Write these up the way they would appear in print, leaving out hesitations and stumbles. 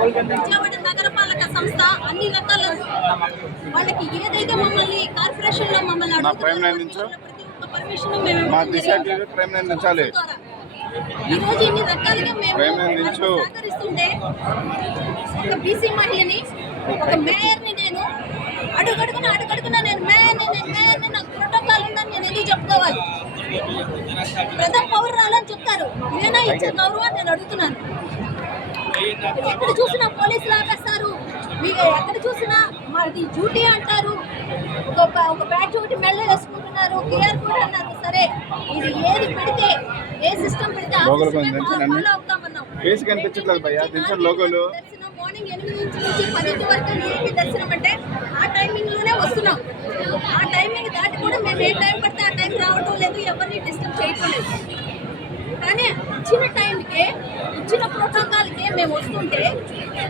విజయవాడ నగరపాలక సంస్థ అన్ని రకాల వాళ్ళకి ఏదైతే మమ్మల్ని కార్పొరేషన్ లో మమ్మల్ని పర్మిషన్ ఈ రోజు ఇన్ని రకాలుగా మేము సహకరిస్తుంటే ఒక బీసీ మహిళని ఒక మేయర్ని నేను అడుగడుగున నేను మేయర్ని నాకు ప్రోటోకాల్ ఉందని నేను ఎందుకు చెప్పుకోవాలి? ప్రథమ పౌరురాలని చెప్తారు, ఇదేనా ఇచ్చే గౌరవం నేను అడుగుతున్నాను. ఎక్కడ చూసినా పోలీసులు ఆపేస్తారు, మీకు ఎక్కడ చూసినా మాది డ్యూటీ అంటారు, ఒక బ్యాడ్జ్ ఒకటి మెళ్ళ వేసుకుంటున్నారు, కేఆర్ కోడ్ అన్నారు. సరే, ఇది ఏది పెడితే ఏ సిస్టమ్ పెడితే ఫాలో అవుతామన్నాం. మార్నింగ్ 8 నుంచి 10 వరకు ఏపీ దర్శనం అంటే ఆ టైమింగ్ లోనే వస్తున్నాం. ఆ టైమింగ్ దాటి కూడా మేము ఏ టైం పడితే ఆ టైం రావడం లేదు, ఎవరిని డిస్టర్బ్ చేయటం లేదు. కానీ ఇచ్చిన టైంకే ఇచ్చిన ప్రోటోకాల్కే మేము వస్తుంటే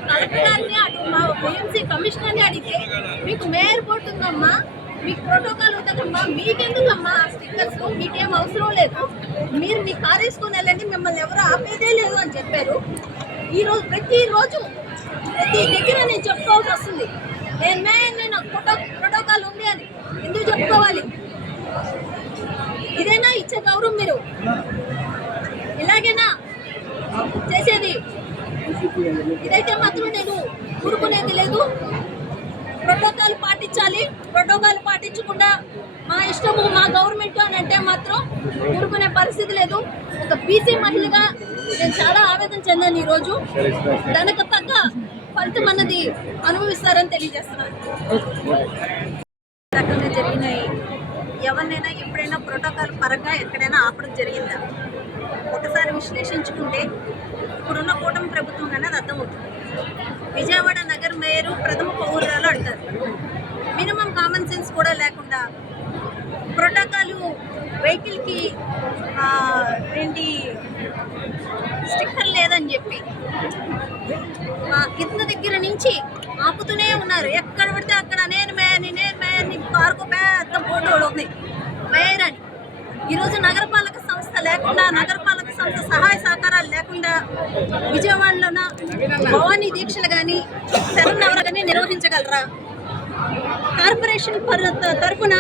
కలెక్టర్ని అటు మా ఏఎంసీ కమిషనర్ని అడిగితే మీకు మేయర్ బోర్డు ఉందమ్మా, మీకు ప్రోటోకాల్ ఉంటుందమ్మా, మీకెందుకమ్మా ఆ స్టిక్కర్స్, మీకేం అవసరం లేదు, మీరు మీ కారు వేసుకొని వెళ్ళండి, మిమ్మల్ని ఎవరు ఆపేదే లేదు అని చెప్పారు. ఈరోజు ప్రతిరోజు ప్రతి దగ్గర నేను చెప్పుకోవాల్సి వస్తుంది, నేను మేయర్ని, నాకు ప్రోటోకాల్ ఉంది అని. ఎందుకు చెప్పుకోవాలి? ఇదేనా ఇచ్చే గౌరవం? మీరు ఇలాగేనా చేసేది? ఇదైతే మాత్రం నేను ఊరుకునేది లేదు. ప్రోటోకాల్ పాటించాలి. ప్రోటోకాల్ పాటించకుండా మా ఇష్టము మా గవర్నమెంట్ అని అంటే మాత్రం ఊరుకునే పరిస్థితి లేదు. ఒక బీసీ మహిళగా నేను చాలా ఆవేదన చెందాను. ఈరోజు దానికి తగ్గ ఫలితం అన్నది అనుభవిస్తారని తెలియజేస్తున్నాను. రకంగా జరిగినాయి. ఎవరినైనా ఎప్పుడైనా ప్రోటోకాల్ పరంగా ఎక్కడైనా ఆపడం జరిగిందా? ఒకసారి విశ్లేషించుకుంటే ఇప్పుడున్న కూటమి ప్రభుత్వం అనేది అర్థమవుతుంది. విజయవాడ నగర మేయరు ప్రథమ పౌరురాలు అంటారు. మినిమం కామన్ సెన్స్ కూడా లేకుండా ప్రోటోకాల్ వెహికల్కి ఏంటి స్టిక్కర్ లేదని చెప్పి కింద దగ్గర నుంచి ఆపుతూనే ఉన్నారు. ఎక్కడ పడితే అక్కడ నేను మేయర్ని కారుకు పెద్ద ఫోటో ఉంది మేయర్ అని. ఈరోజు నగరపాలక సంస్థ లేకుండా, నగరపాలక సంస్థ సహాయ సహకారాలు లేకుండా విజయవాడలోన భవానీ దీక్షలు కానీ శరన్నవరాలు కానీ నిర్వహించగలరా? కార్పొరేషన్ తరఫున